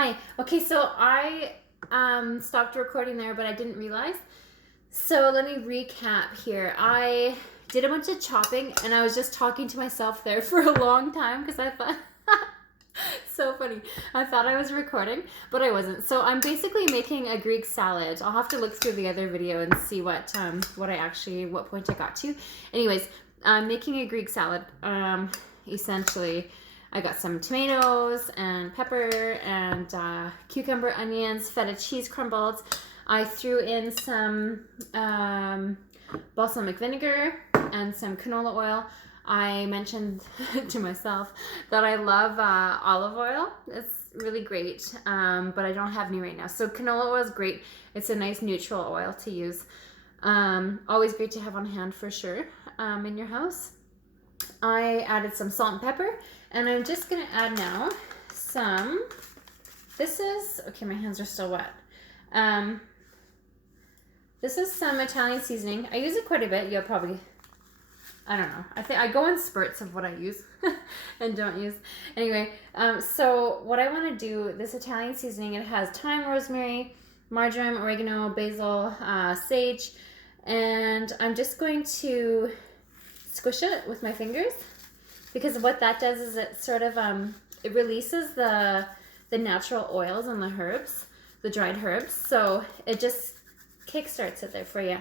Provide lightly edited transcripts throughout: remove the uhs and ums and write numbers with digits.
Hi. Okay, so I stopped recording there, but I didn't realize. So let me recap here. I did a bunch of chopping, and I was just talking to myself there for a long time because I thought, so funny. I thought I was recording, but I wasn't. So I'm basically making a Greek salad. I'll have to look through the other video and see what point I got to. Anyways, I'm making a Greek salad. Essentially, I got some tomatoes and pepper and cucumber, onions, feta cheese crumbled. I threw in some balsamic vinegar and some canola oil. I mentioned to myself that I love olive oil. It's really great, but I don't have any right now. So canola oil is great. It's a nice neutral oil to use. Always great to have on hand for sure in your house. I added some salt and pepper, and I'm just going to add now some, okay, my hands are still wet. This is some Italian seasoning. I use it quite a bit. You'll probably, I don't know. I think I go in spurts of what I use and don't use. Anyway, so what I want to do, this Italian seasoning, it has thyme, rosemary, marjoram, oregano, basil, sage, and I'm just going to squish it with my fingers, because what that does is it sort of it releases the natural oils and the herbs, the dried herbs, so it just kickstarts it there for you.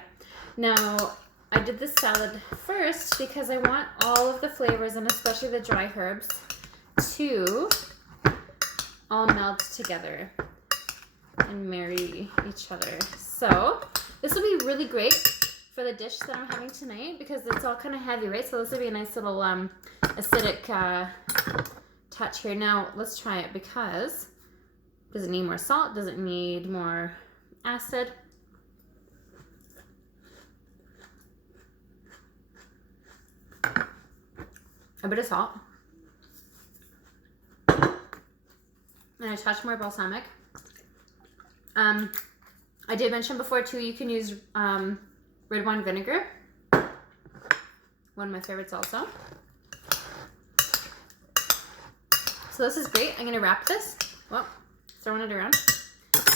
Now I did this salad first because I want all of the flavors, and especially the dry herbs, to all meld together and marry each other. So this will be really great for the dish that I'm having tonight, because it's all kind of heavy, right? So this would be a nice little acidic touch here. Now let's try it, because does it need more salt? Does it need more acid? A bit of salt. And a touch more balsamic. I did mention before too, you can use red wine vinegar, one of my favorites also. So this is great. I'm going to wrap this. Well, throwing it around.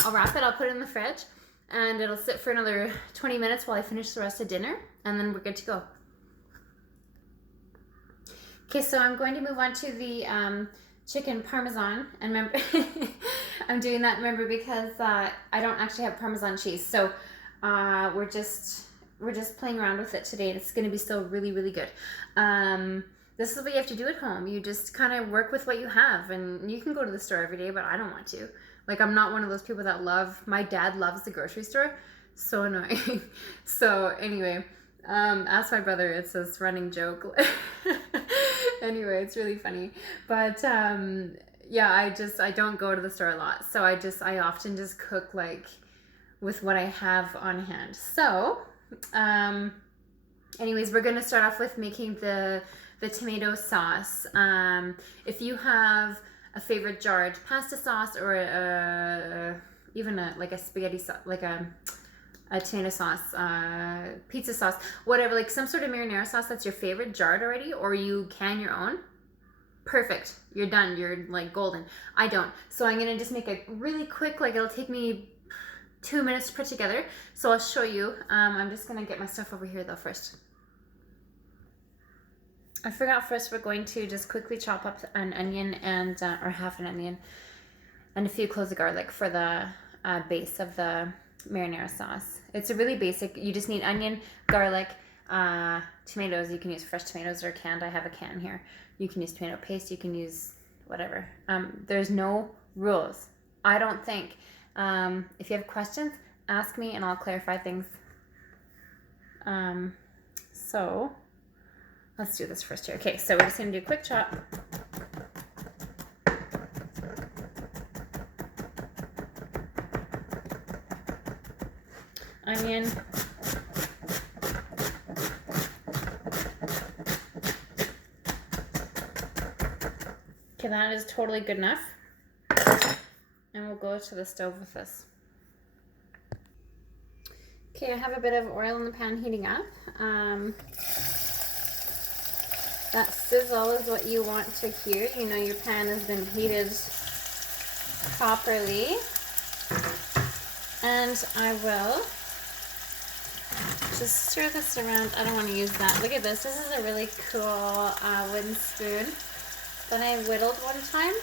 I'll wrap it. I'll put it in the fridge, and it'll sit for another 20 minutes while I finish the rest of dinner, and then we're good to go. Okay, so I'm going to move on to the chicken Parmesan, and remember, I'm doing that, remember, because I don't actually have Parmesan cheese, so we're just playing around with it today, and it's going to be still really, really good. This is what you have to do at home. You just kind of work with what you have, and you can go to the store every day, but I don't want to. Like, I'm not one of those people that my dad loves the grocery store. So annoying. So anyway, ask my brother. It's this running joke. Anyway, it's really funny. But yeah, I don't go to the store a lot. So I often just cook like with what I have on hand. So anyways, we're going to start off with making the tomato sauce. If you have a favorite jarred pasta sauce, or even like a spaghetti sauce, like a tomato sauce, pizza sauce, whatever, like some sort of marinara sauce that's your favorite, jarred already, or you can your own, perfect. You're done. You're like golden. I don't. So I'm going to just make a really quick, like it'll take me 2 minutes to put together. So I'll show you. I'm just going to get my stuff over here though first. I forgot first we're going to just quickly chop up an onion and, or half an onion, and a few cloves of garlic for the base of the marinara sauce. It's a really basic, you just need onion, garlic, tomatoes. You can use fresh tomatoes or canned. I have a can here. You can use tomato paste. You can use whatever. There's no rules, I don't think. If you have questions, ask me and I'll clarify things. So let's do this first here. Okay, so we're just going to do a quick chop. Onion. Okay, that is totally good enough. And we'll go to the stove with this. Okay, I have a bit of oil in the pan heating up. That sizzle is what you want to hear. You know your pan has been heated properly. And I will just stir this around. I don't want to use that. Look at this. This is a really cool wooden spoon that I whittled one time,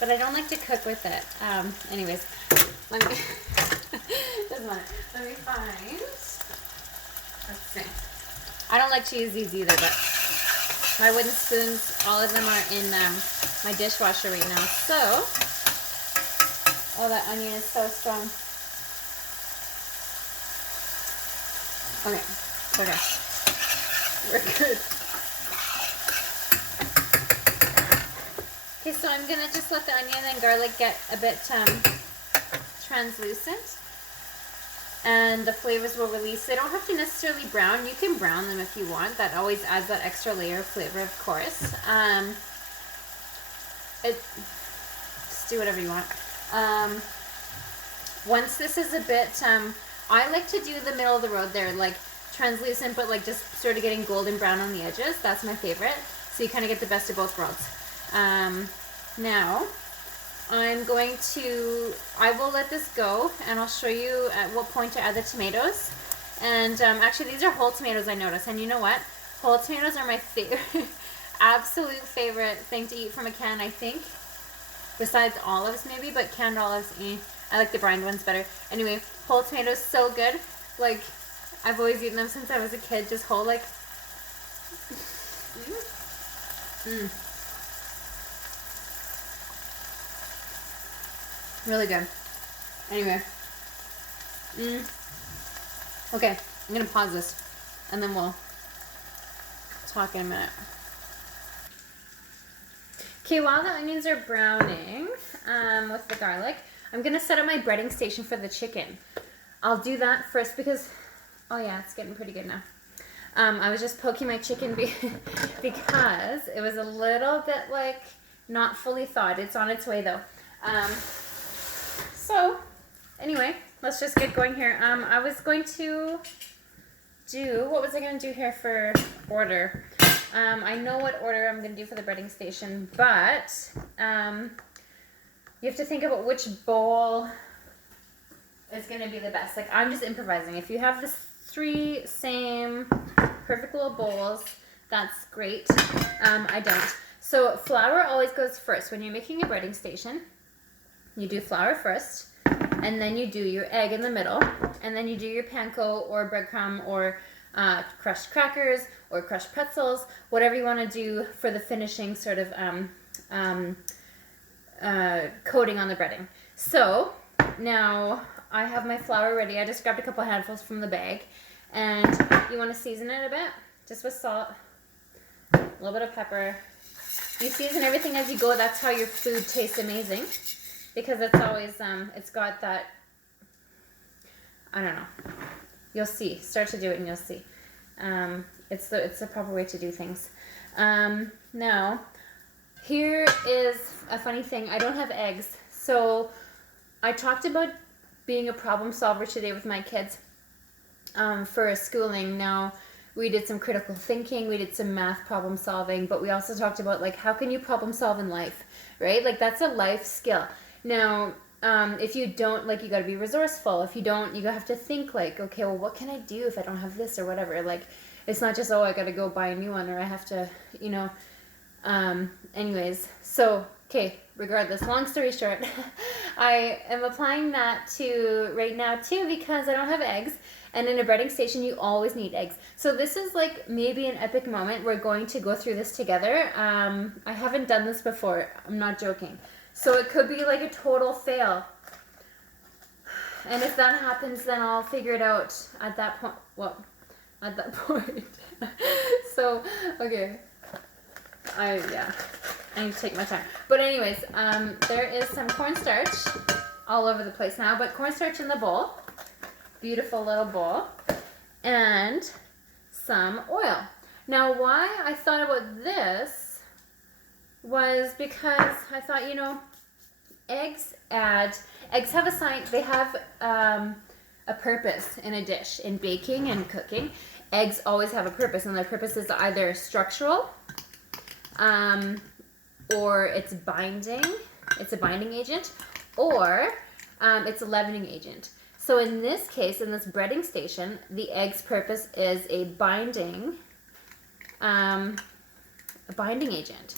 but I don't like to cook with it. Anyways, let me doesn't matter. Let me find. Let's see. I don't like to use these either, but my wooden spoons, all of them are in my dishwasher right now. So, oh, that onion is so strong. Okay, okay, we're good. Okay, so I'm gonna just let the onion and garlic get a bit translucent, and the flavors will release. They don't have to necessarily brown. You can brown them if you want. That always adds that extra layer of flavor, of course. Just do whatever you want. Once this is a bit, I like to do the middle of the road there, like translucent, but like just sort of getting golden brown on the edges. That's my favorite. So you kind of get the best of both worlds. Now, I'm going to, I will let this go, and I'll show you at what point to add the tomatoes. And actually, these are whole tomatoes, I noticed. And you know what? Whole tomatoes are my favorite, absolute favorite thing to eat from a can, I think. Besides olives, maybe, but canned olives, I like the brined ones better. Anyway, whole tomatoes, so good. Like, I've always eaten them since I was a kid, just whole, like. Really good. Anyway. Okay, I'm gonna pause this, and then we'll talk in a minute. Okay, while the onions are browning with the garlic, I'm gonna set up my breading station for the chicken. I'll do that first because, oh yeah, it's getting pretty good now. I was just poking my chicken because it was a little bit like not fully thawed. It's on its way though. So anyway, let's just get going here. I was going to do, what was I going to do here for order? I know what order I'm going to do for the breading station, but you have to think about which bowl is going to be the best. Like, I'm just improvising. If you have the 3 same perfect little bowls, that's great. I don't. So flour always goes first. When you're making a breading station, you do flour first, and then you do your egg in the middle, and then you do your panko or breadcrumb or crushed crackers or crushed pretzels, whatever you want to do for the finishing sort of coating on the breading. So now I have my flour ready. I just grabbed a couple handfuls from the bag, and you want to season it a bit, just with salt, a little bit of pepper. You season everything as you go. That's how your food tastes amazing, because it's always it's got that, I don't know. You'll see. Start to do it and you'll see. It's the proper way to do things. Now, here is a funny thing. I don't have eggs. So I talked about being a problem solver today with my kids for schooling. Now, we did some critical thinking. We did some math problem solving. But we also talked about, like, how can you problem solve in life, right? Like, that's a life skill. Now, if you don't, like, you got to be resourceful. If you don't, you have to think, like, okay, well, what can I do if I don't have this or whatever? Like, it's not just, oh, I got to go buy a new one, or I have to, you know. Anyways, so, okay, regardless, long story short, I am applying that to right now, too, because I don't have eggs. And in a breading station, you always need eggs. So this is like maybe an epic moment. We're going to go through this together. I haven't done this before. I'm not joking. So it could be like a total fail. And if that happens, then I'll figure it out at that point. Well, at that point. So, okay. I need to take my time. But anyways, there is some cornstarch all over the place now. But cornstarch in the bowl. Beautiful little bowl. And some oil. Now, why I thought about this was because I thought, you know, eggs have a science, they have a purpose in a dish. In baking and cooking, eggs always have a purpose, and their purpose is either structural, or it's binding, it's a binding agent, or it's a leavening agent. So in this case, in this breading station, the egg's purpose is a binding agent.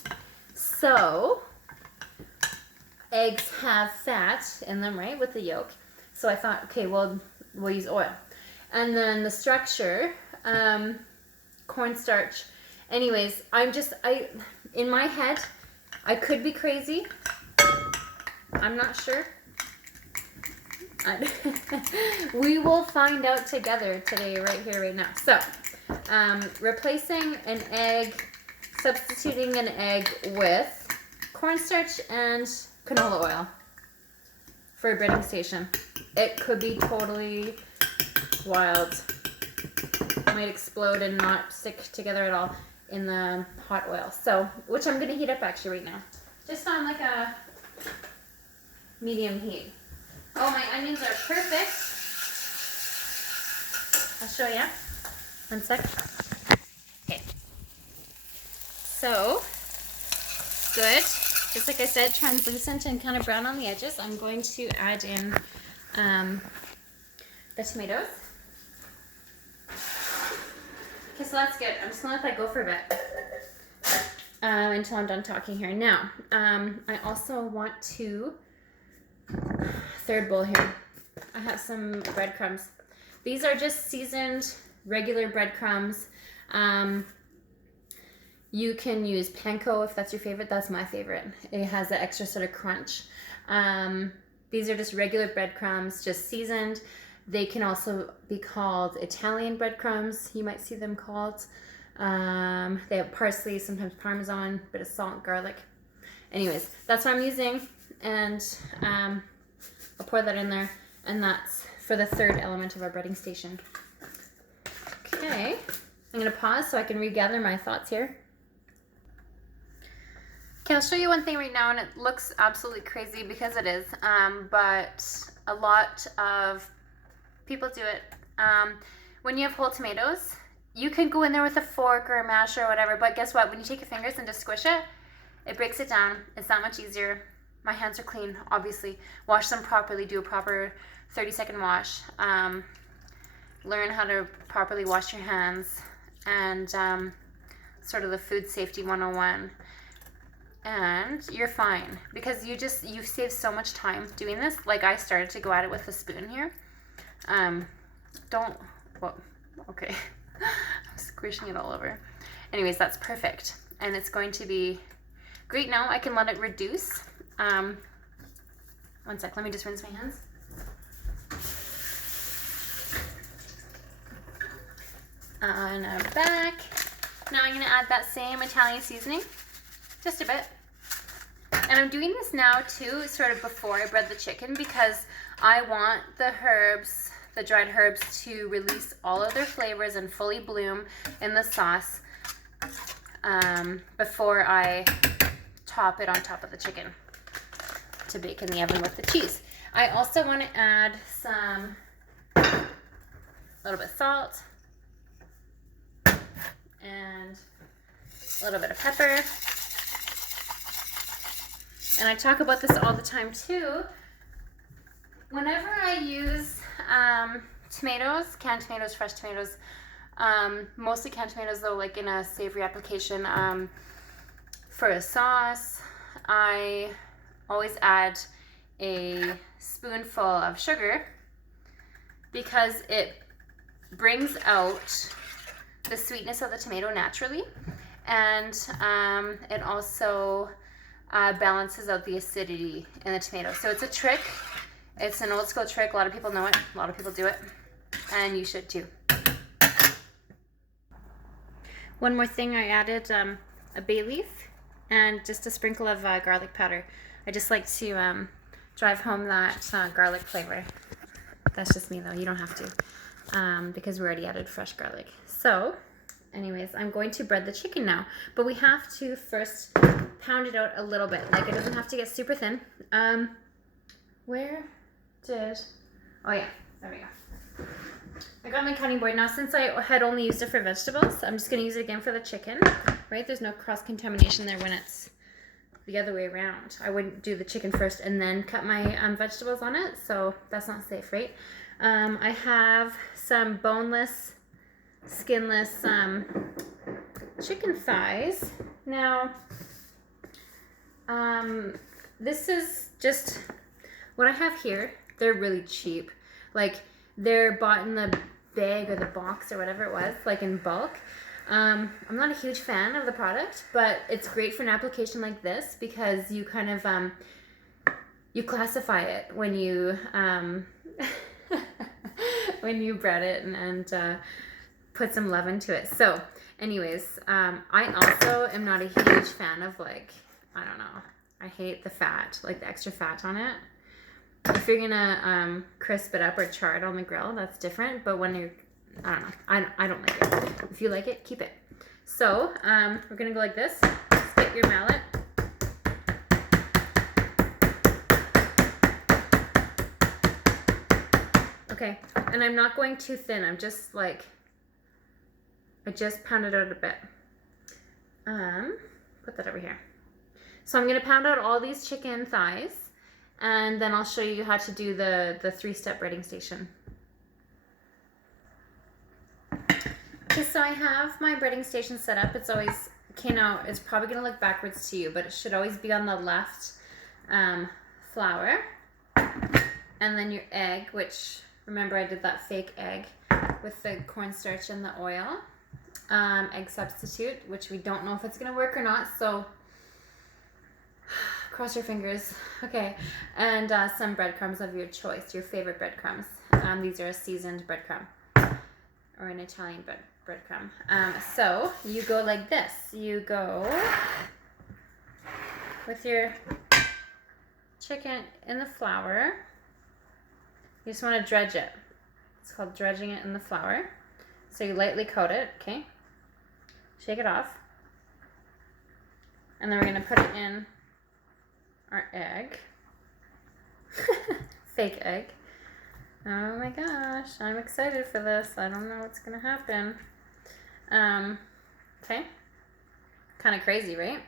So eggs have fat in them, right, with the yolk. So I thought, okay, well, we'll use oil. And then the structure, cornstarch. Anyways, in my head, I could be crazy. I'm not sure. We will find out together today, right here, right now. So, replacing an egg, substituting an egg with cornstarch and canola oil for a breading station. It could be totally wild. It might explode and not stick together at all in the hot oil. So, which I'm going to heat up actually right now. Just on like a medium heat. Oh, my onions are perfect. I'll show you. One sec. Okay. So, good. Just like I said, translucent and kind of brown on the edges. I'm going to add in the tomatoes. Okay, so that's good. I'm just going to let that go for a bit until I'm done talking here. Now, I also want to... Third bowl here. I have some breadcrumbs. These are just seasoned regular breadcrumbs. You can use panko if that's your favorite. That's my favorite. It has the extra sort of crunch. These are just regular breadcrumbs, just seasoned. They can also be called Italian breadcrumbs. You might see them called. They have parsley, sometimes Parmesan, bit of salt, garlic. Anyways, that's what I'm using. And I'll pour that in there, and that's for the third element of our breading station. Okay, I'm going to pause so I can regather my thoughts here. Okay, I'll show you one thing right now, and it looks absolutely crazy because it is, but a lot of people do it. When you have whole tomatoes, you can go in there with a fork or a masher or whatever, but guess what? When you take your fingers and just squish it, it breaks it down. It's that much easier. My hands are clean, obviously. Wash them properly. Do a proper 30-second wash. Learn how to properly wash your hands, and sort of the food safety 101. And you're fine because you've saved so much time doing this. Like, I started to go at it with a spoon here. Okay. I'm squishing it all over. Anyways, that's perfect. And it's going to be great. Now I can let it reduce. One sec, let me just rinse my hands. On our back. Now I'm going to add that same Italian seasoning, just a bit. And I'm doing this now too, sort of before I bread the chicken, because I want the herbs, the dried herbs, to release all of their flavors and fully bloom in the sauce before I top it on top of the chicken to bake in the oven with the cheese. I also want to add some, a little bit of salt and a little bit of pepper. And I talk about this all the time too. Whenever I use tomatoes, canned tomatoes, fresh tomatoes, mostly canned tomatoes though, like in a savory application, for a sauce, I always add a spoonful of sugar because it brings out the sweetness of the tomato naturally, and it also balances out the acidity in the tomato. So it's a trick. It's an old school trick. A lot of people know it. A lot of people do it, and you should too. One more thing, I added a bay leaf and just a sprinkle of garlic powder. I just like to drive home that garlic flavor. That's just me though, you don't have to, because we already added fresh garlic. So anyways, I'm going to bread the chicken now, but we have to first pound it out a little bit. Like, it doesn't have to get super thin. Oh yeah, there we go. I got my cutting board now. Since I had only used it for vegetables, I'm just going to use it again for the chicken, right? There's no cross-contamination there when it's the other way around. I wouldn't do the chicken first and then cut my vegetables on it, so that's not safe, right? I have some boneless, skinless chicken thighs. Now, this is just what I have here. They're really cheap. Like, they're bought in the bag or the box or whatever it was, like in bulk. I'm not a huge fan of the product, but it's great for an application like this because you kind of you classify it when you when you bread it and put some love into it. So anyways, I also am not a huge fan of, like, I don't know, I hate the fat, like the extra fat on it. If you're gonna crisp it up or char it on the grill, that's different, but when you're, I don't know, I don't like it. If you like it, keep it. So we're gonna go like this. Just get your mallet. Okay, and I'm not going too thin. I'm just like, I just pounded out a bit. Put that over here. So I'm gonna pound out all these chicken thighs, and then I'll show you how to do the 3-step breading station. Okay, so I have my breading station set up. It's always, okay, now it's probably gonna look backwards to you, but it should always be on the left flour. And then your egg, which, remember I did that fake egg with the cornstarch and the oil. Egg substitute, which we don't know if it's gonna work or not, so cross your fingers. Okay, and some breadcrumbs of your choice, your favorite breadcrumbs. These are a seasoned breadcrumb or an Italian breadcrumb. So you go like this. You go with your chicken in the flour. You just want to dredge it. It's called dredging it in the flour. So you lightly coat it, okay? Shake it off. And then we're going to put it in our egg. Fake egg. Oh my gosh, I'm excited for this. I don't know what's going to happen. Okay. Kind of crazy, right?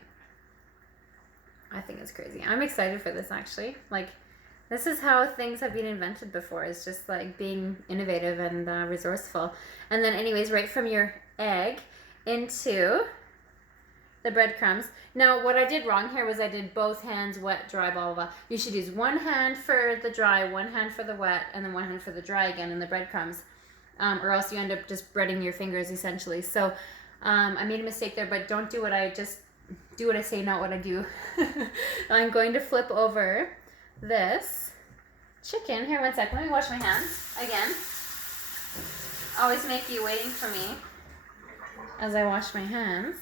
I think it's crazy. I'm excited for this, actually. Like, this is how things have been invented before. It's just like being innovative and resourceful. And then anyways, right from your egg into the breadcrumbs. Now, what I did wrong here was I did both hands wet, dry, blah, blah, blah. You should use one hand for the dry, one hand for the wet, and then one hand for the dry again in the breadcrumbs. Or else you end up just breading your fingers, essentially. So I made a mistake there, but don't do what I just do what I say, not what I do. I'm going to flip over this chicken. Here, one sec. Let me wash my hands again. Always make you waiting for me as I wash my hands.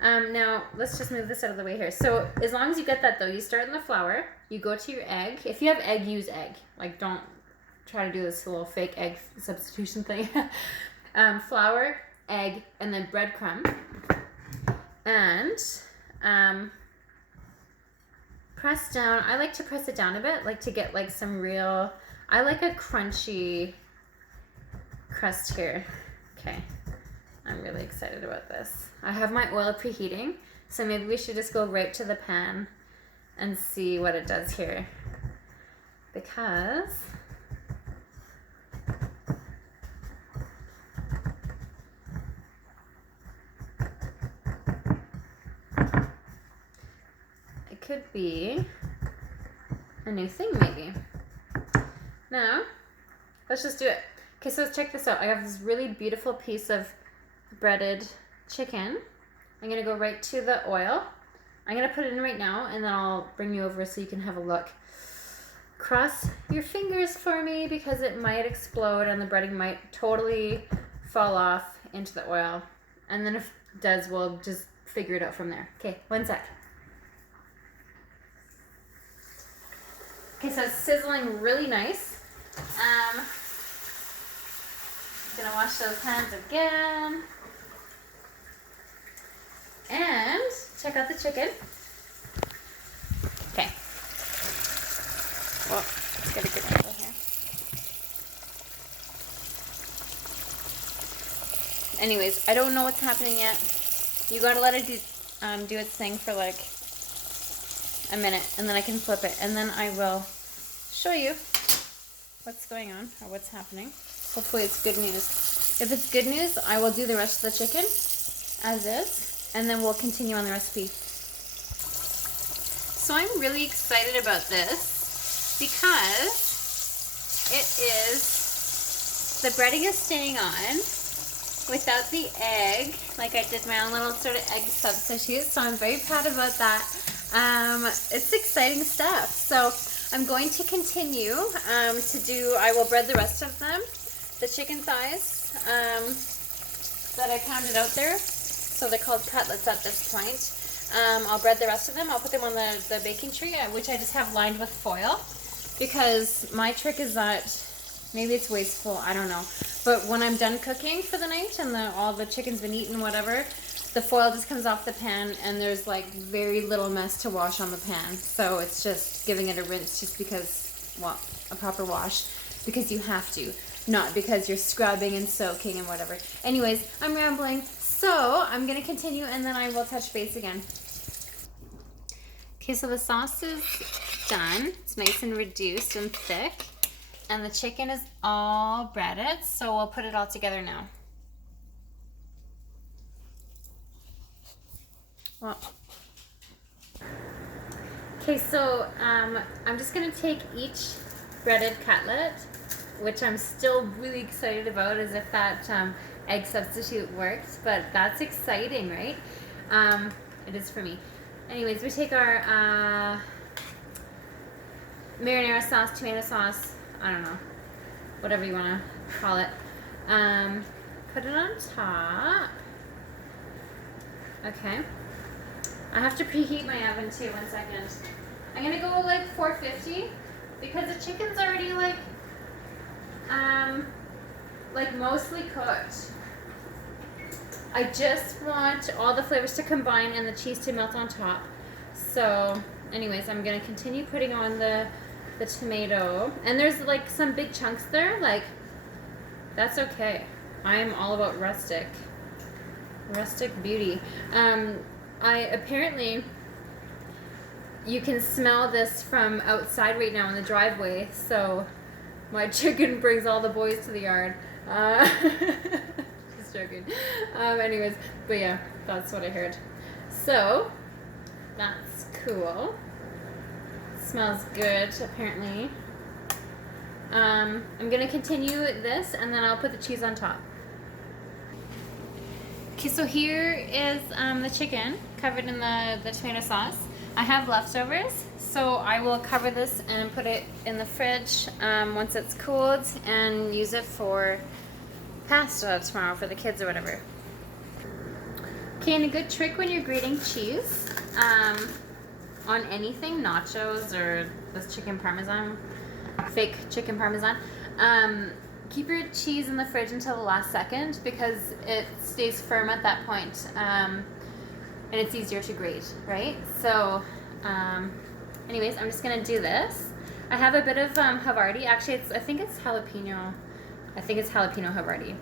Now, let's just move this out of the way here. So, as long as you get that, though, you start in the flour. You go to your egg. If you have egg, use egg. Like, don't try to do this little fake egg substitution thing. Flour, egg, and then breadcrumb. And press down. I like to press it down a bit, like to get like some real, I like a crunchy crust here. Okay, I'm really excited about this. I have my oil preheating, so maybe we should just go right to the pan and see what it does here. Because it could be a new thing, maybe. Now, let's just do it. Okay, so let's check this out. I have this really beautiful piece of breaded chicken. I'm gonna go right to the oil. I'm gonna put it in right now, and then I'll bring you over so you can have a look. Cross your fingers for me because it might explode and the breading might totally fall off into the oil. And then if it does, we'll just figure it out from there. Okay, one sec. Okay, so it's sizzling really nice. Gonna wash those hands again. And check out the chicken. Okay. Well, let's get a good angle here. Anyways, I don't know what's happening yet. You gotta let it do its thing for like a minute, and then I can flip it, and then I will show you what's going on or what's happening. Hopefully it's good news. If it's good news, I will do the rest of the chicken as is, and then we'll continue on the recipe. So I'm really excited about this because the breading is staying on without the egg. Like I did my own little sort of egg substitute, so I'm very proud about that. It's exciting stuff. So I'm going to continue I will bread the rest of them, the chicken thighs that I pounded out there. So they're called cutlets at this point. I'll bread the rest of them. I'll put them on the baking tray, which I just have lined with foil, because my trick is that, maybe it's wasteful, I don't know, but when I'm done cooking for the night and all the chicken's been eaten, whatever, the foil just comes off the pan and there's like very little mess to wash on the pan. So it's just giving it a rinse just because, well, a proper wash, because you have to, not because you're scrubbing and soaking and whatever. Anyways, I'm rambling. So I'm going to continue and then I will touch base again. Okay, so the sauce is done. It's nice and reduced and thick. And the chicken is all breaded, so we'll put it all together now. Well, okay, so I'm just going to take each breaded cutlet, which I'm still really excited about, as if that egg substitute worked, but that's exciting, right? It is for me. Anyways, we take our marinara sauce, tomato sauce, I don't know, whatever you want to call it. Put it on top. Okay. I have to preheat my oven too, 1 second. I'm going to go like 450 because the chicken's already like mostly cooked. I just want all the flavors to combine and the cheese to melt on top. So anyways, I'm going to continue putting on the tomato. And there's like some big chunks there. Like, that's okay. I'm all about rustic beauty. Apparently you can smell this from outside right now in the driveway. So my chicken brings all the boys to the yard. Just joking. Anyways, but yeah, that's what I heard. So that's cool. Smells good, apparently. I'm gonna continue this and then I'll put the cheese on top. Okay, so here is the chicken covered in the tomato sauce. I have leftovers, so I will cover this and put it in the fridge once it's cooled and use it for pasta tomorrow for the kids or whatever. Okay, and a good trick when you're grating cheese on anything, nachos or this chicken parmesan, fake chicken parmesan, keep your cheese in the fridge until the last second because it stays firm at that point, and it's easier to grate, right? So anyways, I'm just gonna do this. I have a bit of Havarti. Actually, I think it's jalapeno. I think it's jalapeno Havarti.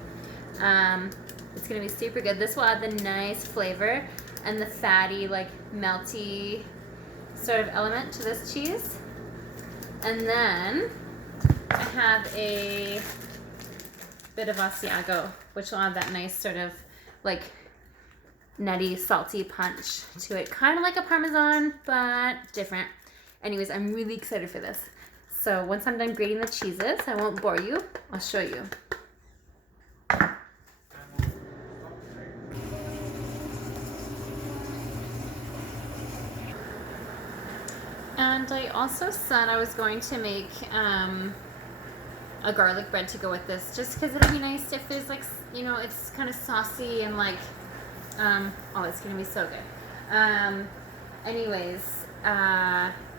It's gonna be super good. This will add the nice flavor and the fatty, like melty sort of element to this cheese. And then I have a bit of Asiago, which will add that nice sort of like nutty, salty punch to it. Kind of like a Parmesan, but different. Anyways, I'm really excited for this. So once I'm done grating the cheeses, I won't bore you. I'll show you. And I also said I was going to make a garlic bread to go with this, just because it'll be nice if there's like, you know, it's kind of saucy and like, oh, it's gonna be so good. Anyways,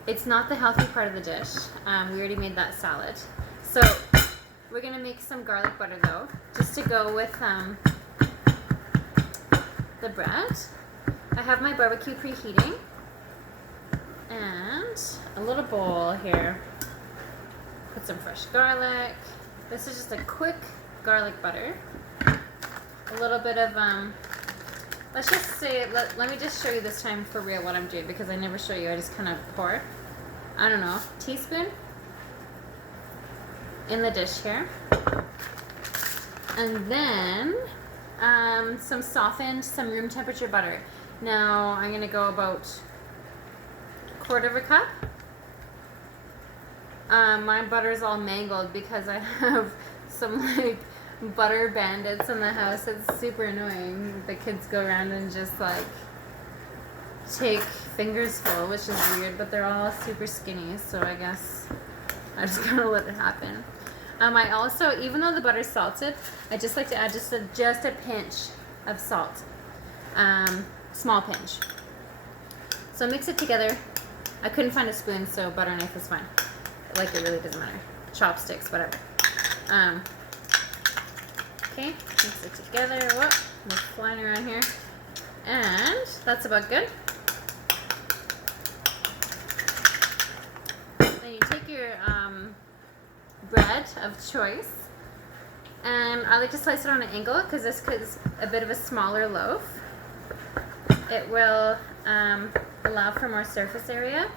it's not the healthy part of the dish. We already made that salad. So we're gonna make some garlic butter though, just to go with the bread. I have my barbecue preheating. And a little bowl here. Put some fresh garlic. This is just a quick garlic butter. A little bit of let's just say, let me just show you this time for real what I'm doing, because I never show you. I just kind of pour, I don't know, teaspoon in the dish here. And then some softened, some room temperature butter. Now I'm going to go about a quarter of a cup. My butter is all mangled because I have some like butter bandits in the house. It's super annoying. The kids go around and just like take fingers full, which is weird, but they're all super skinny, so I guess I just gotta let it happen. I also, even though the butter's salted, I just like to add just a pinch of salt. Small pinch. So mix it together. I couldn't find a spoon, so butter knife is fine. Like, it really doesn't matter. Chopsticks, whatever. Okay, mix it together. Whoop, it's flying around here. And that's about good. Then you take your bread of choice, and I like to slice it on an angle because this is a bit of a smaller loaf. It will allow for more surface area.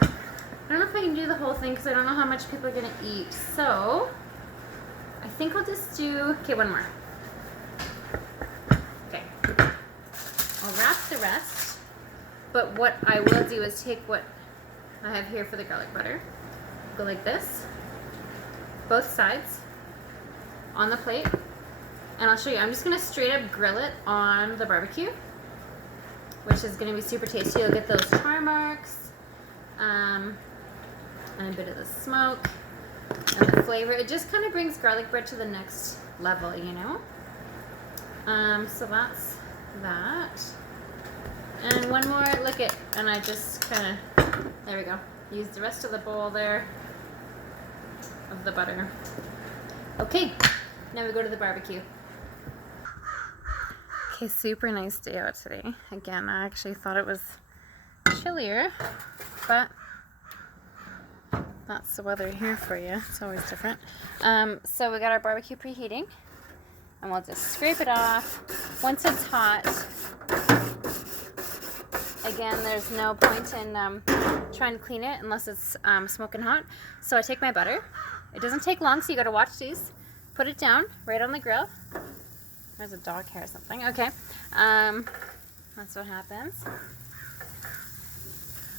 I don't know if I can do the whole thing because I don't know how much people are going to eat. So I think I'll just do, okay, one more. Okay. I'll wrap the rest. But what I will do is take what I have here for the garlic butter. Go like this. Both sides on the plate. And I'll show you. I'm just going to straight up grill it on the barbecue, which is going to be super tasty. You'll get those char marks. And a bit of the smoke and the flavor. It just kind of brings garlic bread to the next level, you know? So that's that. And one more, look at, and I just kind of, there we go. Use the rest of the bowl there of the butter. Okay, now we go to the barbecue. Okay, super nice day out today. Again, I actually thought it was chillier, but that's the weather here for you. It's always different. So we got our barbecue preheating, and we'll just scrape it off. Once it's hot, again, there's no point in trying to clean it unless it's smoking hot. So I take my butter. It doesn't take long, so you gotta watch these. Put it down right on the grill. There's a dog hair or something. Okay, that's what happens.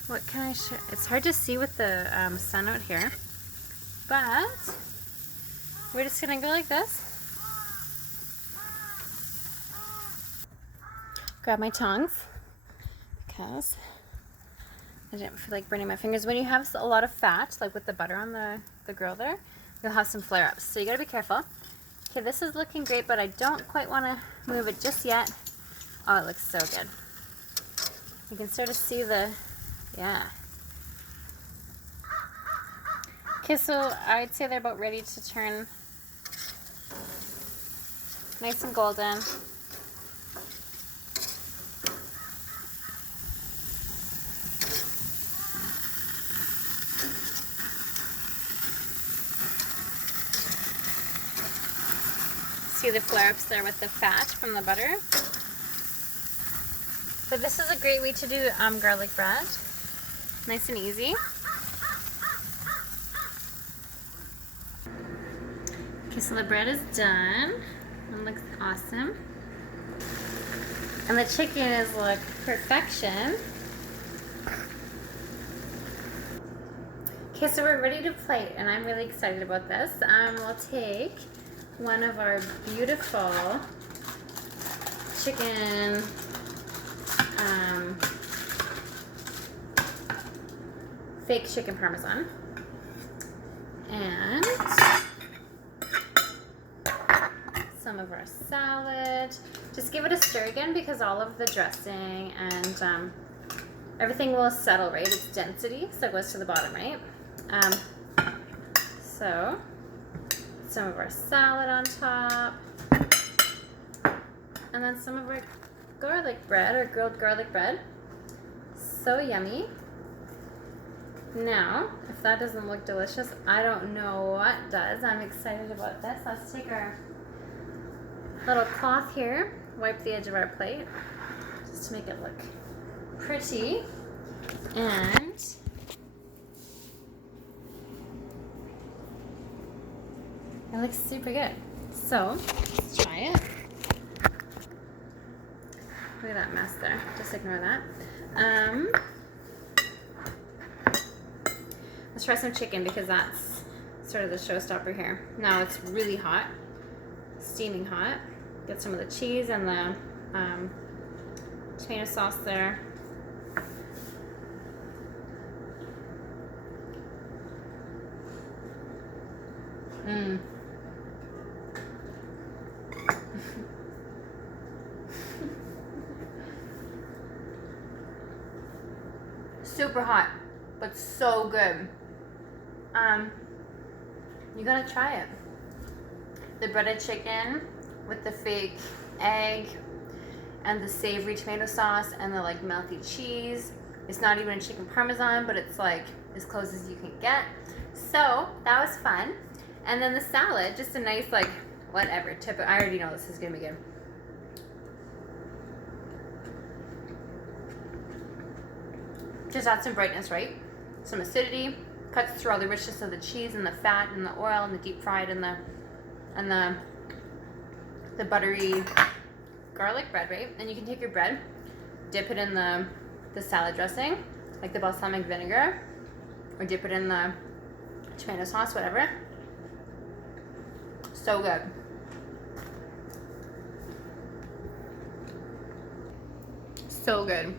What can I show? It's hard to see with the sun out here, but we're just gonna go like this. Grab my tongs because I didn't feel like burning my fingers. When you have a lot of fat, like with the butter on the grill there, you'll have some flare-ups, so you gotta be careful. Okay, this is looking great, but I don't quite want to move it just yet. Oh, it looks so good. You can sort of see the, yeah. Okay, so I'd say they're about ready to turn nice and golden. See the flare-ups there with the fat from the butter. So this is a great way to do garlic bread. Nice and easy. Okay, so the bread is done. It looks awesome. And the chicken is like perfection. Okay, so we're ready to plate, and I'm really excited about this. We'll take one of our beautiful chicken fake chicken Parmesan, and some of our salad. Just give it a stir again because all of the dressing and everything will settle, right? It's density, so it goes to the bottom, right? So some of our salad on top, and then some of our garlic bread, or grilled garlic bread. So yummy. Now, if that doesn't look delicious, I don't know what does. I'm excited about this. Let's take our little cloth here, wipe the edge of our plate just to make it look pretty. And it looks super good. So let's try it. Look at that mess there. Just ignore that. Let's try some chicken because that's sort of the showstopper here. Now it's really hot, steaming hot. Get some of the cheese and the tomato sauce there. Mmm. Super hot, but so good. You gotta try it. The breaded chicken with the fake egg and the savory tomato sauce and the like melty cheese. It's not even a chicken parmesan, but it's like as close as you can get. So that was fun. And then the salad, just a nice like whatever tip. I already know this is gonna be good. Just add some brightness, right? Some acidity, cuts through all the richness of the cheese and the fat and the oil and the deep fried and the buttery garlic bread, right? And you can take your bread, dip it in the salad dressing, like the balsamic vinegar, or dip it in the tomato sauce, whatever. So good. So good.